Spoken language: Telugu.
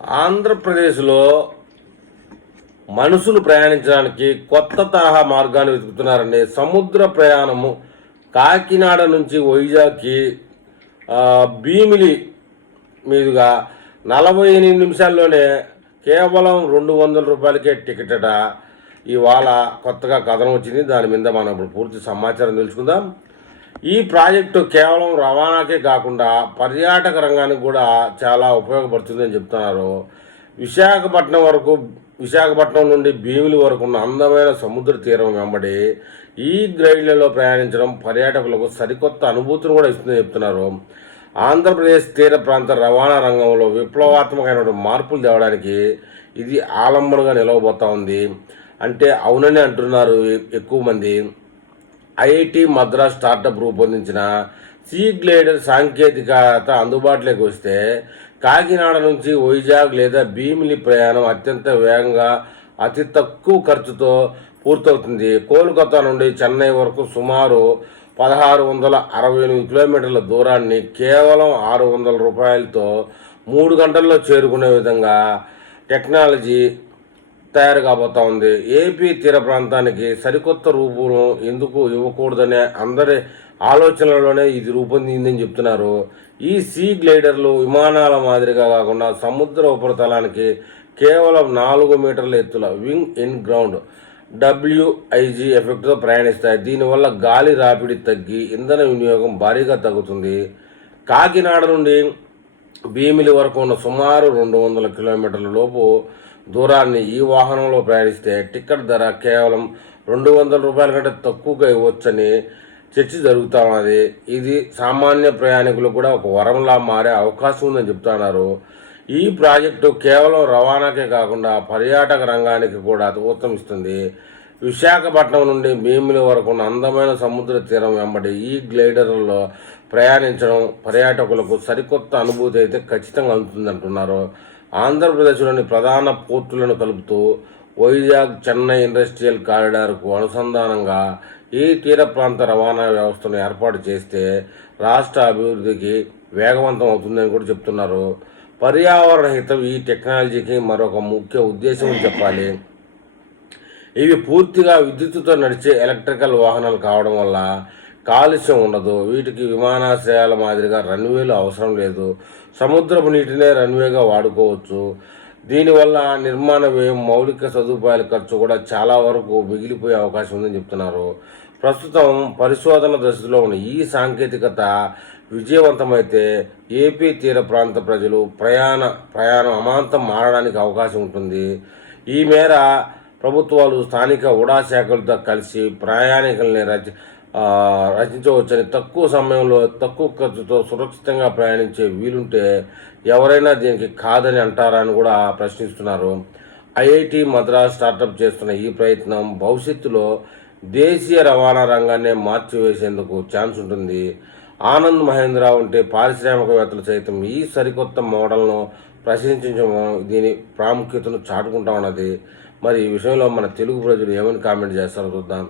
ఆంధ్రప్రదేశ్లో మనుషులు ప్రయాణించడానికి కొత్త తరహా మార్గాన్ని వెతుకుతున్నారండి. సముద్ర ప్రయాణము కాకినాడ నుంచి వైజాగ్కి భీమిలి మీదుగా 48 నిమిషాల్లోనే కేవలం 200 రూపాయలకే టికెట్ అట. ఇవాళ కొత్తగా కథనం వచ్చింది. దాని మీద మనం ఇప్పుడు పూర్తి సమాచారం తెలుసుకుందాం. ఈ ప్రాజెక్టు కేవలం రవాణాకే కాకుండా పర్యాటక రంగానికి కూడా చాలా ఉపయోగపడుతుందని చెప్తున్నారు. విశాఖపట్నం నుండి భీమిలి వరకు ఉన్న అందమైన సముద్ర తీరం వెంబడి ఈ గ్రైడ్లలో ప్రయాణించడం పర్యాటకులకు సరికొత్త అనుభూతిని కూడా ఇస్తుందని చెప్తున్నారు. ఆంధ్రప్రదేశ్ తీర ప్రాంత రవాణా రంగంలో విప్లవాత్మకమైన మార్పులు తేవడానికి ఇది ఆలంబనగా నిలవబోతా ఉంది అంటే అవునని అంటున్నారు ఎక్కువ మంది. ఐఐటి మద్రాస్ స్టార్టప్ రూపొందించిన సీ గ్లైడర్ సాంకేతికత అందుబాటులోకి వస్తే కాకినాడ నుంచి వైజాగ్ లేదా భీమిలి ప్రయాణం అత్యంత వేగంగా అతి తక్కువ ఖర్చుతో పూర్తవుతుంది. కోల్కతా నుండి చెన్నై వరకు సుమారు 1668 కిలోమీటర్ల దూరాన్ని కేవలం 600 రూపాయలతో 3 గంటల్లో చేరుకునే విధంగా టెక్నాలజీ తయారు కాబోతా ఉంది. ఏపీ తీర ప్రాంతానికి సరికొత్త రూపును ఎందుకు ఇవ్వకూడదనే అందరి ఆలోచనలోనే ఇది రూపొందిందని చెప్తున్నారు. ఈ సీ గ్లైడర్లు విమానాల మాదిరిగా కాకుండా సముద్ర ఉపరితలానికి కేవలం 4 మీటర్ల ఎత్తుల వింగ్ ఇన్ గ్రౌండ్ WIG ఎఫెక్ట్తో ప్రయాణిస్తాయి. దీనివల్ల గాలి రాపిడి తగ్గి ఇంధన వినియోగం భారీగా తగ్గుతుంది. కాకినాడ నుండి భీమిలి వరకు ఉన్న సుమారు 200 కిలోమీటర్ల లోపు దూరాన్ని ఈ వాహనంలో ప్రయాణిస్తే టికెట్ ధర కేవలం 200 రూపాయల కంటే తక్కువగా ఇవ్వచ్చని చర్చ జరుగుతూ ఉన్నది. ఇది సామాన్య ప్రయాణికులు కూడా ఒక వరంలా మారే అవకాశం ఉందని చెప్తున్నారు. ఈ ప్రాజెక్టు కేవలం రవాణాకే కాకుండా పర్యాటక రంగానికి కూడా ఊతమిస్తుంది. విశాఖపట్నం నుండి భీమిలి వరకు ఉన్న అందమైన సముద్ర తీరం వెంబడి ఈ గ్లైడర్లలో ప్రయాణించడం పర్యాటకులకు సరికొత్త అనుభూతి అయితే ఖచ్చితంగా అందుతుందంటున్నారు. ఆంధ్రప్రదేశ్లోని ప్రధాన పోర్టులను కలుపుతూ వైజాగ్ చెన్నై ఇండస్ట్రియల్ కారిడార్కు అనుసంధానంగా ఈ తీర ప్రాంత రవాణా వ్యవస్థను ఏర్పాటు చేస్తే రాష్ట్ర అభివృద్ధికి వేగవంతం అవుతుందని కూడా చెప్తున్నారు. పర్యావరణ హితం ఈ టెక్నాలజీకి మరొక ముఖ్య ఉద్దేశం చెప్పాలి. ఇవి పూర్తిగా విద్యుత్తుతో నడిచే ఎలక్ట్రికల్ వాహనాలు కావడం వల్ల కాలుష్యం ఉండదు. వీటికి విమానాశ్రయాల మాదిరిగా రన్వేలు అవసరం లేదు. సముద్రపు నీటినే రన్వేగా వాడుకోవచ్చు. దీనివల్ల నిర్మాణ వ్యయం, మౌలిక సదుపాయాల ఖర్చు కూడా చాలా వరకు మిగిలిపోయే అవకాశం ఉందని చెప్తున్నారు. ప్రస్తుతం పరిశోధన దశలో ఉన్న ఈ సాంకేతికత విజయవంతమైతే ఏపీ తీర ప్రాంత ప్రజలు ప్రయాణం అమాంతం మారడానికి అవకాశం ఉంటుంది. ఈ మేర ప్రభుత్వాలు స్థానిక ఉడా శాఖలతో కలిసి ప్రయాణికుల్ని రచించవచ్చని, తక్కువ సమయంలో తక్కువ ఖర్చుతో సురక్షితంగా ప్రయాణించే వీలుంటే ఎవరైనా దీనికి కాదని అంటారా అని కూడా ప్రశ్నిస్తున్నారు. ఐఐటి మద్రాస్ స్టార్టప్ చేస్తున్న ఈ ప్రయత్నం భవిష్యత్తులో దేశీయ రవాణా రంగాన్ని మార్చివేసేందుకు ఛాన్స్ ఉంటుంది. ఆనంద్ మహేంద్ర వంటి పారిశ్రామికవేత్తలు సైతం ఈ సరికొత్త మోడల్ను ప్రశంసించడం దీని ప్రాముఖ్యతను చాటుకుంటా ఉన్నది. మరి ఈ విషయంలో మన తెలుగు ప్రజలు ఏమని కామెంట్ చేస్తారో చూద్దాం.